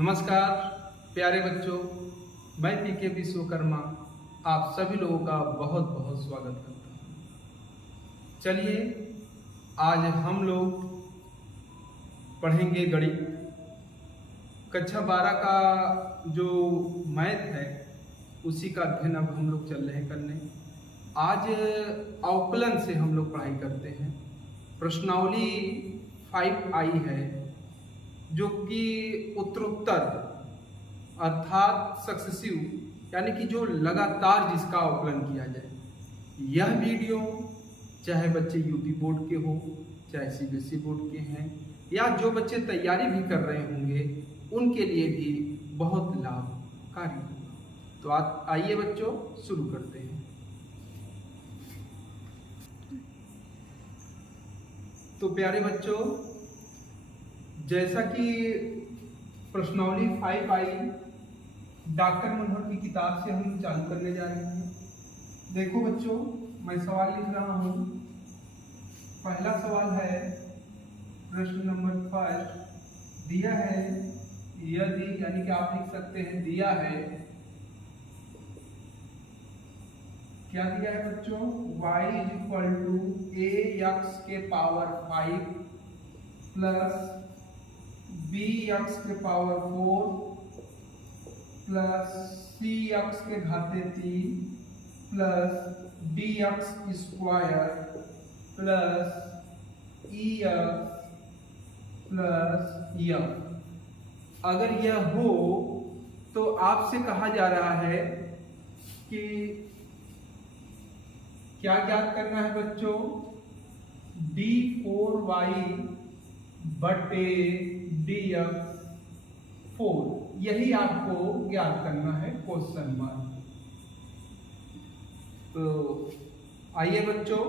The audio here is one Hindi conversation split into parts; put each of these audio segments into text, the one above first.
नमस्कार प्यारे बच्चों, मैं पीके विश्वकर्मा आप सभी लोगों का बहुत बहुत स्वागत करता हूँ। चलिए आज हम लोग पढ़ेंगे गणित। कक्षा 12 का जो मैथ है उसी का अध्ययन अब हम लोग चल रहे हैं करने। आज अवकलन से हम लोग पढ़ाई करते हैं। प्रश्नावली 5 आई है जो कि उत्तरोत्तर अर्थात सक्सेसिव यानी कि जो लगातार जिसका अवकलन किया जाए। यह वीडियो चाहे बच्चे यूपी बोर्ड के हो, चाहे सीबीएसई बोर्ड के हैं, या जो बच्चे तैयारी भी कर रहे होंगे उनके लिए भी बहुत लाभकारी होगा। तो आइए बच्चों शुरू करते हैं। तो प्यारे बच्चों, जैसा कि प्रश्नावली 5 आई डॉक्टर मनोहर की किताब से हम चालू करने जा रहे हैं। देखो बच्चों, मैं सवाल लिख रहा हूँ। पहला सवाल है प्रश्न नंबर 5 दिया है, यदि यानी कि आप लिख सकते हैं दिया है, क्या दिया है बच्चों, y = ax के पावर 5 प्लस bx के पावर 4 प्लस cx के घाते 3 plus dx square plus ex plus f। अगर यह हो तो आपसे कहा जा रहा है कि क्या ज्ञात करना है बच्चों, d4y बटे dx 4, यही आपको ज्ञात करना है क्वेश्चन मार्क। तो आइए बच्चों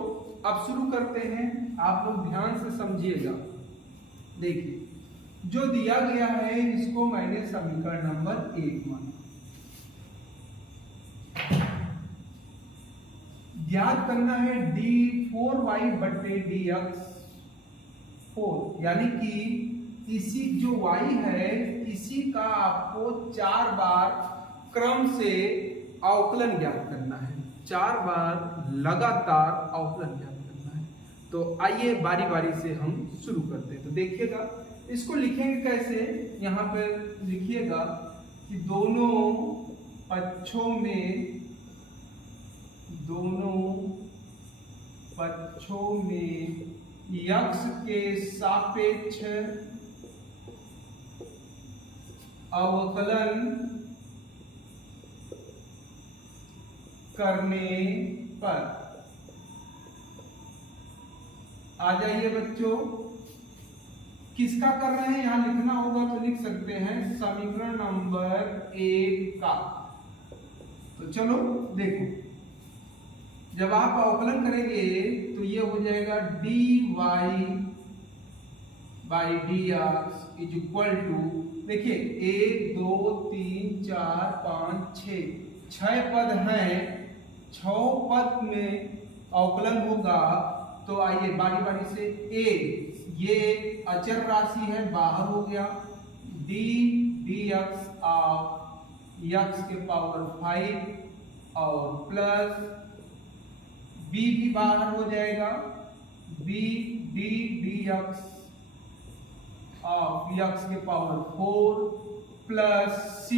अब शुरू करते हैं। आप लोग ध्यान से समझिएगा। देखिए, जो दिया गया है इसको मैंने समीकरण नंबर 1 माना। ज्ञात करना है d4y बटे dx 4, यानी कि इसी जो y है इसी का आपको 4 बार क्रम से अवकलन ज्ञात करना है, 4 बार लगातार अवकलन ज्ञात करना है। तो आइए बारी बारी से हम शुरू करते हैं। तो देखिएगा, इसको लिखेंगे कैसे। यहाँ पर लिखिएगा कि दोनों पक्षों में x के सापेक्ष अवकलन करने पर। आ जाइए बच्चों, किसका कर रहे हैं, यहां लिखना होगा तो लिख सकते हैं समीकरण नंबर 1 का। तो चलो देखो, जब आप अवकलन करेंगे तो ये हो जाएगा dy by dx is equal to, देखिए 1 2 3 4 5 6 पद हैं, 6 पद में अवकलन होगा। तो आइए बारी बारी से, a ये अचर राशि है, बाहर हो गया, dx ऑफ x के पावर 5 और प्लस b भी बाहर हो जाएगा, b dx ऑफ x के power 4 plus c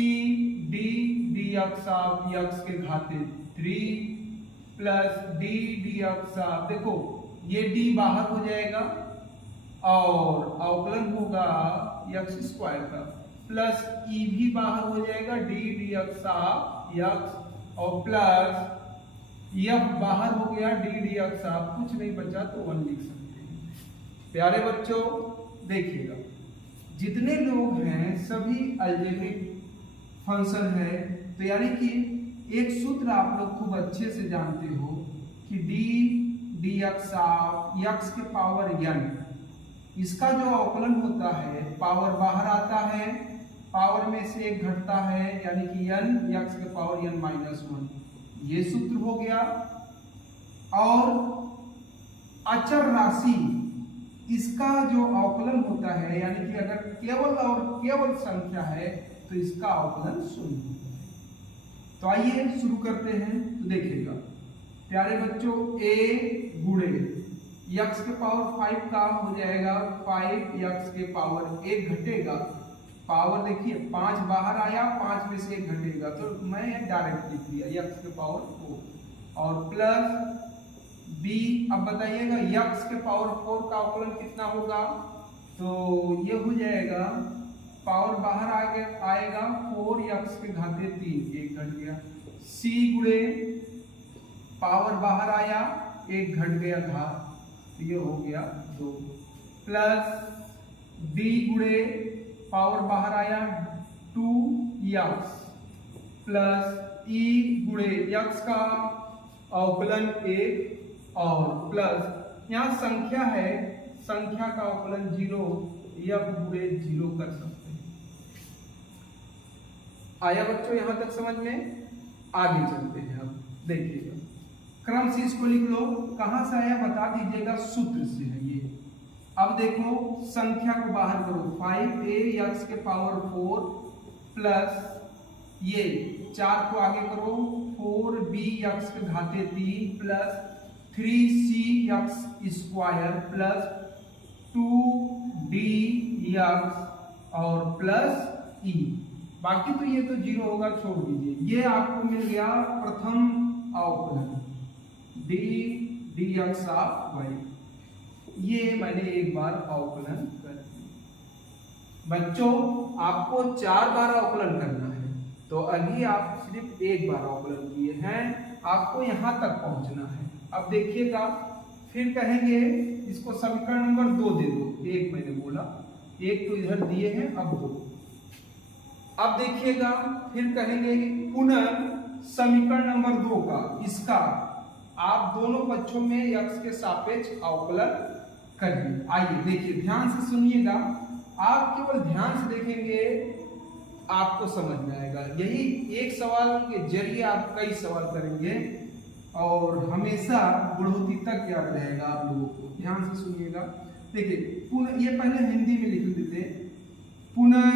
dx of x के घाते 3 प्लस d dx ऑफ, देखो ये d बाहर हो जाएगा और अवकलन होगा x स्क्वायर का, प्लस e भी बाहर हो जाएगा, d dx ऑफ x और प्लस f बाहर हो गया, d dx ऑफ, कुछ नहीं बचा तो 1 लिख सकते हैं। प्यारे बच्चों देखिएगा, जितने लोग हैं सभी अलजेब्रिक फंक्शन है। तो यानी कि एक सूत्र आप लोग खूब अच्छे से जानते हो कि d dx ऑफ x के पावर n, इसका जो अवकलन होता है पावर बाहर आता है, पावर में से एक घटता है, यानी कि n x के पावर n माइनस 1, ये सूत्र हो गया। और अचर राशि इसका जो अवकलन होता है, यानी कि अगर केवल और केवल संख्या है तो इसका अवकलन 0 होता है। तो आइए शुरू करते हैं। तो देखिएगा प्यारे बच्चों, a गुणे x के पावर 5 का हो जाएगा 5x के पावर 1 घटेगा, पावर देखिए 5 बाहर आया, 5 में से 1 घटेगा, तो मैं डायरेक्ट लिख दिया x के पावर 4 और प्लस b। अब बताइएगा x के पावर 4 का अवकलन कितना होगा, तो ये हो जाएगा पावर बाहर आएगा 4x के घाते 3, 1 घट गया। c गुणे पावर बाहर आया, 1 घट गया घात, तो ये हो गया 2 प्लस b गुणे पावर बाहर आया 2x प्लस e गुणे x का अवकलन 1 और प्लस यहाँ संख्या है, संख्या का अवकलन 0, f गुणे 0 कर सकते हैं। आया बच्चों यहां तक समझ में? आगे चलते हैं। अब देखिएगा क्रम से इसको लिख लो, कहां से आया बता दीजिएगा, सूत्र से है ये। अब देखो संख्या को बाहर करो, 5a x के पावर 4 प्लस ये 4 को आगे करो 4b x के घाते 3 plus 3c x square plus 2d x और प्लस e। बाकी तो ये तो 0 होगा, छोड़ दीजिए। ये आपको मिल गया प्रथम अवकलन dx ऑफ y। ये मैंने एक बार अवकलन कर दिया। बच्चों आपको 4 बार अवकलन करना है, तो अभी आप सिर्फ एक बार अवकलन किए हैं, आपको यहां तक पहुंचना है। अब देखिएगा फिर कहेंगे इसको समीकरण नंबर 2 दे दो, 1 मैंने बोला, 1 तो इधर दिए हैं, अब 2। अब देखिएगा फिर कहेंगे पुनः समीकरण नंबर 2 का, इसका आप दोनों पक्षों में x के सापेक्ष अवकलन करिए। आइए देखिए, ध्यान से सुनिएगा, आप केवल ध्यान से देखेंगे आपको समझ में आएगा। यही एक सवाल के जरिए आप कई सवाल करेंगे और हमेशा बढ़ोतरी तक याद रहेगा आप लोगों को। ध्यान से सुनिएगा। देखिए पुनः, ये पहले हिंदी में लिख देते, पुनः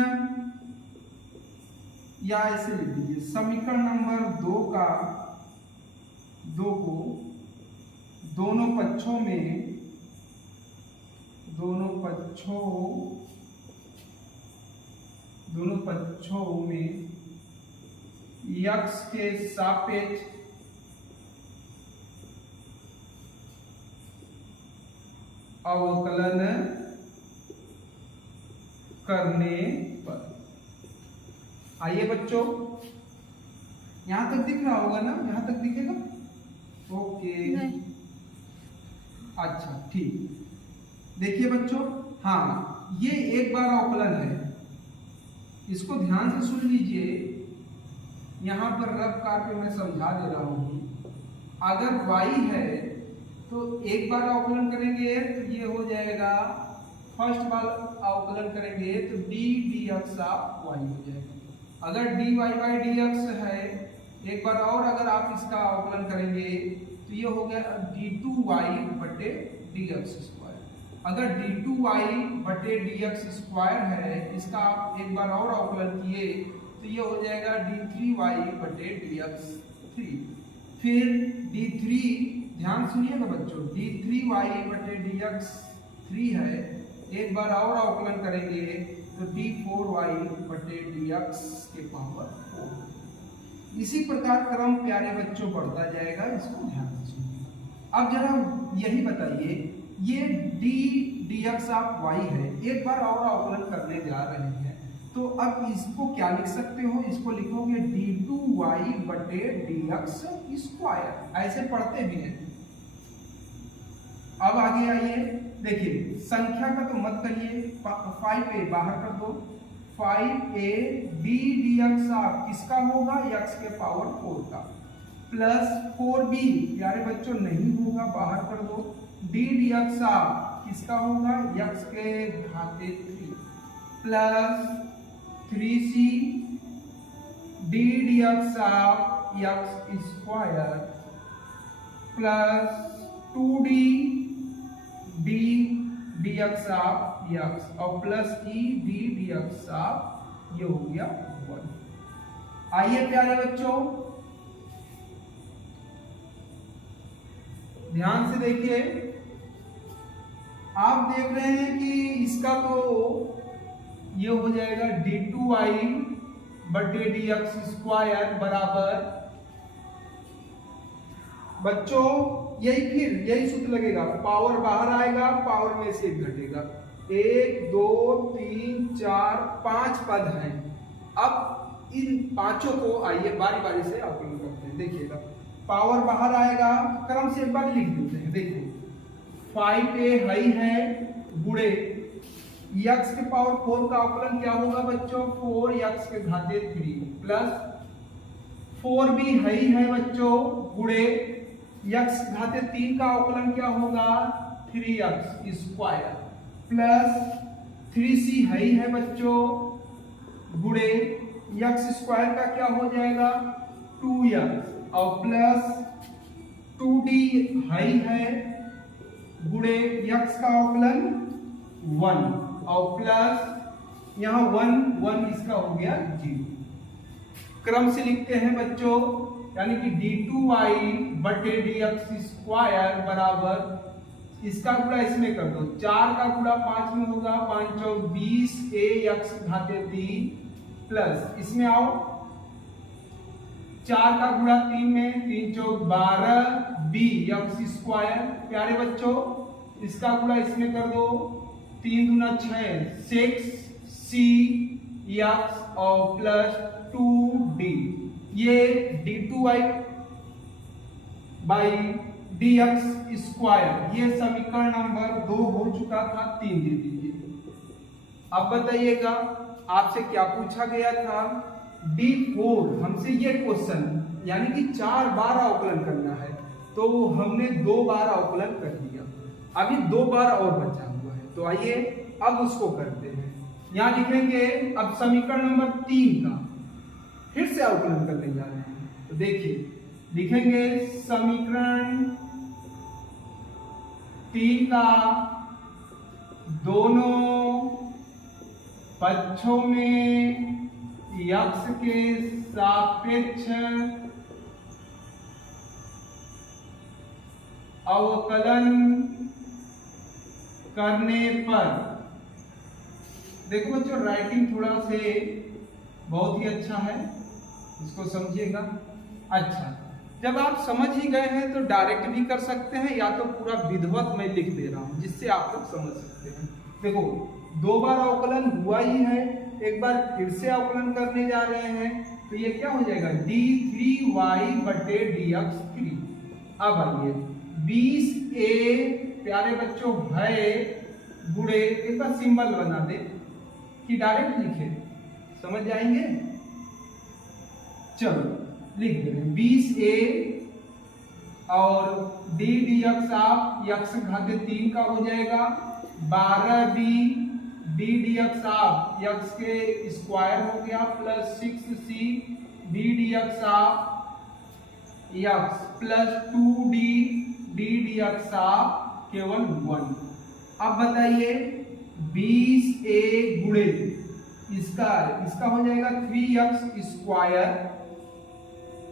या ऐसे लिख दीजिए, समीकरण नंबर 2 का 2 को दोनों पक्षों में x के सापेक्ष अवकलन करने पर। आइए बच्चों, यहां तक दिख रहा होगा ना, यहां तक दिखेगा? ओके अच्छा ठीक। देखिए बच्चों, हाँ ये एक बार अवकलन है, इसको ध्यान से सुन लीजिए। यहां पर रफ कार पे मैं समझा दे रहा हूं। अगर y है तो एक बार अवकलन करेंगे तो ये हो जाएगा, फर्स्ट बार अवकलन करेंगे तो d dx ऑफ y हो जाएगा। अगर dy बाई dx है, एक बार और अगर आप इसका अवकलन करेंगे तो ये हो गया d2y बटे dx स्क्वायर। अगर d2y बटे dx स्क्वायर है, इसका आप एक बार और अवकलन किए तो ये हो जाएगा d3y बटे dx 3। फिर d3, ध्यान सुनिएगा बच्चों, d3y बटे dx 3 है, एक बार और अवकलन करेंगे तो d4y बटे dx के पावर 4। इसी प्रकार क्रम प्यारे बच्चों बढ़ता जाएगा, इसको ध्यान से सुनिएगा। अब जरा यही बताइए, ये d dx ऑफ y है, एक बार और अवकलन करने जा रहे हैं, तो अब इसको क्या लिख सकते हो? इसको लिखोगे d2y बटे dx स्क्वायर, ऐसे पढ़ते भी हैं। अब आगे आइए, देखिए संख्या का तो मत करिए, 5a बाहर कर दो, 5a b dx ऑफ किसका होगा? x के पावर 4 का, प्लस 4b प्यारे बच्चों नहीं होगा, बाहर कर दो, d dx ऑफ किसका होगा? x के घाते 3 plus 3c d dx of x square plus 2d d dx of x और plus E D dx of, ये हो गया 1। आइए प्यारे बच्चों ध्यान से देखिए, आप देख रहे हैं कि इसका तो ये हो जाएगा d2y बटे dx स्क्वायर बराबर, बच्चों यही सूत्र लगेगा, पावर बाहर आएगा, पावर में से एक घटेगा, 1 2 3 4 5 पद हैं। अब इन पांचों को आइए बारी बारी से अवकलन करते हैं। देखिएगा पावर बाहर आएगा, क्रम से एक बार लिख देते हैं। देखो 5a हाई है गुणे x के पावर 4 का अवकलन क्या होगा बच्चों, 4x के घाते 3 प्लस 4b हाई है बच्चों गुणे x घाते 3 का अवकलन क्या होगा, 3x square plus 3c high है बच्चों गुणे x स्क्वायर का क्या हो जाएगा 2x और प्लस 2d हाई है गुणे x का अवकलन 1 और प्लस यहाँ 1 इसका हो गया 0। क्रम से लिखते हैं बच्चों, यानी कि d2y बटे dx स्क्वायर बराबर, इसका गुणा इसमें कर दो, 4 का गुणा 5 में होगा, 5 चौक 20 ax घाते 3 प्लस इसमें आओ 4 का गुणा 3 में, 3 चौक 12 bx स्क्वायर। प्यारे बच्चों इसका गुणा इसमें कर दो, 3 दूना 6 6c x और प्लस 2d, ये d2y बाई dx स्क्वायर, ये समीकरण नंबर 2 हो चुका था, 3 दे दीजिए। अब बताइएगा आपसे क्या पूछा गया था, d4 हमसे ये क्वेश्चन यानी कि 4 बार अवकलन करना है, तो हमने 2 बार अवकलन कर दिया, अभी 2 बार और बचा हुआ है, तो आइए अब उसको करते हैं। यहाँ लिखेंगे अब समीकरण नंबर 3 का फिर से अवकलन करने जा रहे हैं, तो देखिए लिखेंगे समीकरण 3 का दोनों पक्षों में x के सापेक्ष अवकलन करने पर, देखो बच्चों राइटिंग थोड़ा से बहुत ही अच्छा है, इसको समझिएगा। अच्छा, जब आप समझ ही गए हैं तो डायरेक्ट भी कर सकते हैं, या तो पूरा विधिवत मैं लिख दे रहा हूं जिससे आप लोग समझ सकते हैं। देखो 2 बार अवकलन हुआ ही है, एक बार फिर से अवकलन करने जा रहे हैं, तो ये क्या हो जाएगा d3y बटे dx 3। अब आइए 20a प्यारे बच्चों है गुणे, एक बार सिंबल बना दे कि डायरेक्ट लिखे, समझ जाएंगे। चलो लिख दे रहे हैं 20a और d dx ऑफ x घाते 3 का हो जाएगा 12b d dx of x के स्क्वायर हो गया plus 6c d dx of x plus 2d d dx of केवल 1। अब बताइए 20a गुणे इसका हो जाएगा 3x स्क्वायर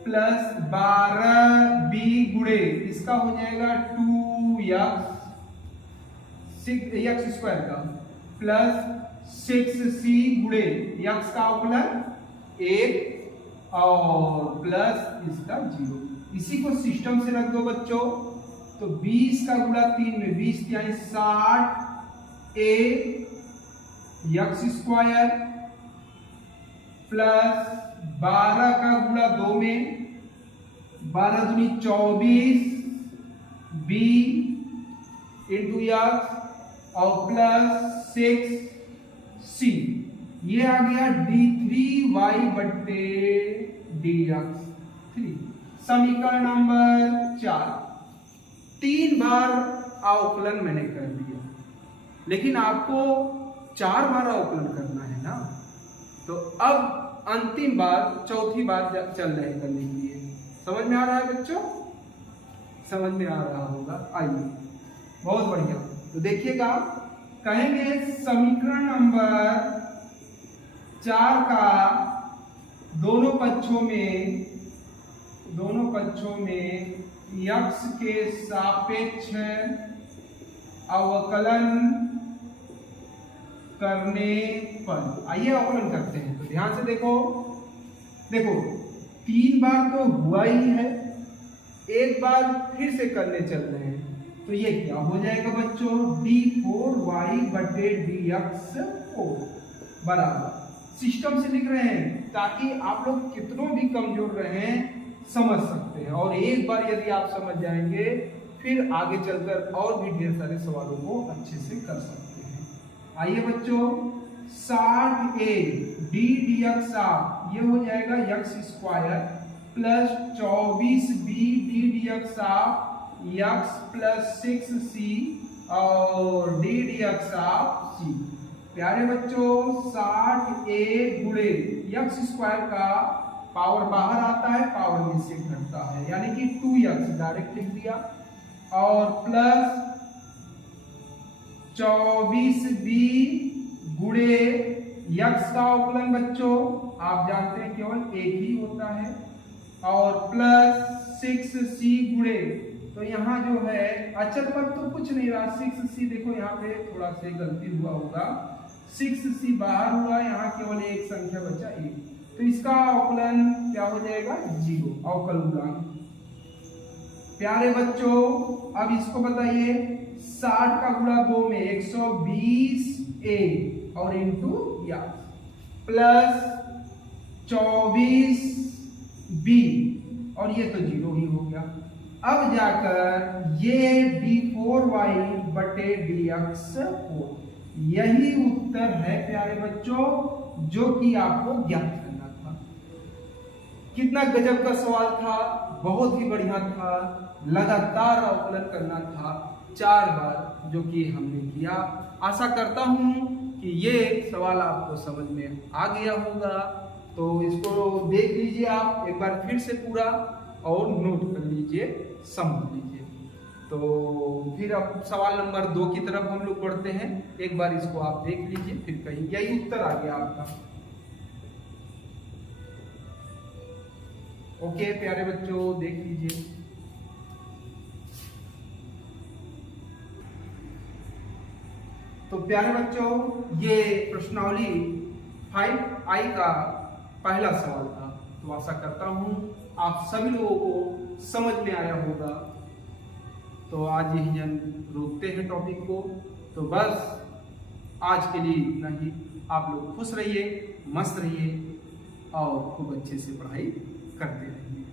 प्लस 12b गुणे इसका हो जाएगा 2x स्क्वायर का प्लस 6c गुणे x का अवकलन 1 और प्लस इसका 0। इसी को सिस्टम से रख दो बच्चों, तो 20 का गुणा 3 में 20 यानी 60a x स्क्वायर प्लस 12 का गुणा 2 में 12 दूनी 24 b इंटू x और प्लस 6c, ये आ गया d3y बट्टे dx 3। समीकरण नंबर 4, 3 बार अवकलन मैंने कर दिया, लेकिन आपको 4 बार अवकलन करना है ना, तो अब अंतिम बार चौथी बार चल रहे करने के लिए। समझ में आ रहा है बच्चों, समझ में आ रहा होगा। आइए बहुत बढ़िया, तो देखिएगा कहेंगे समीकरण नंबर 4 का दोनों पक्षों में x के सापेक्ष अवकलन करने पर, आइए अवकलन करते हैं। तो ध्यान से देखो 3 बार तो हुआ ही है, एक बार फिर से करने चल रहे हैं। तो ये क्या हो जाएगा बच्चों, d4y बटे dx4 बराबर, सिस्टम से लिख रहे हैं ताकि आप लोग कितनों भी कमजोर रहे समझ सकते हैं, और एक बार यदि आप समझ जाएंगे फिर आगे चलकर और भी ढेर सारे सवालों को अच्छे से कर सकते हैं। आइए बच्चों, 60a d dx ये हो जाएगा x square plus 24b d dx x plus 6c और d dx c। प्यारे बच्चों 60a गुणे x स्क्वायर का पावर बाहर आता है, पावर में से घटता है, यानी कि 2x डायरेक्ट लिख दिया, और प्लस 24b गुणे x का अवकलन बच्चों आप जानते हैं केवल एक ही होता है, और प्लस 6c गुणे, तो यहाँ जो है अचल पद तो कुछ नहीं रहा, 6c देखो यहाँ पे थोड़ा से गलती हुआ होगा, 6c बाहर हुआ, यहाँ केवल एक संख्या बचा 1, तो इसका अवकलन क्या हो जाएगा 0, अवकल गुणांक। प्यारे बच्चों अब इसको बताइए, 60 का गुणा 2 में 120a और इंटू प्लस 24b और ये तो 0 ही हो गया। अब जाकर ये d4y बटे dx4, यही उत्तर है प्यारे बच्चों जो कि आपको ज्ञात करना था। कितना गजब का सवाल था, बहुत ही बढ़िया था, लगातार अवकलन करना था 4 बार, जो कि हमने किया। आशा करता हूं कि ये सवाल आपको समझ में आ गया होगा, तो इसको देख लीजिए आप एक बार फिर से पूरा और नोट कर लीजिए, समझ लीजिए। तो फिर अब सवाल नंबर 2 की तरफ हम लोग बढ़ते हैं, एक बार इसको आप देख लीजिए, फिर कहीं यही उत्तर आ गया आपका। ओके प्यारे बच्चों देख लीजिए, तो प्यारे बच्चों ये प्रश्नावली 5I का पहला सवाल था। तो आशा करता हूं आप सभी लोगों को समझ में आया होगा। तो आज यही रोकते हैं टॉपिक को। तो बस आज के लिए इतना ही। आप लोग खुश रहिए, मस्त रहिए और खूब अच्छे से पढ़ाई करते रहिए।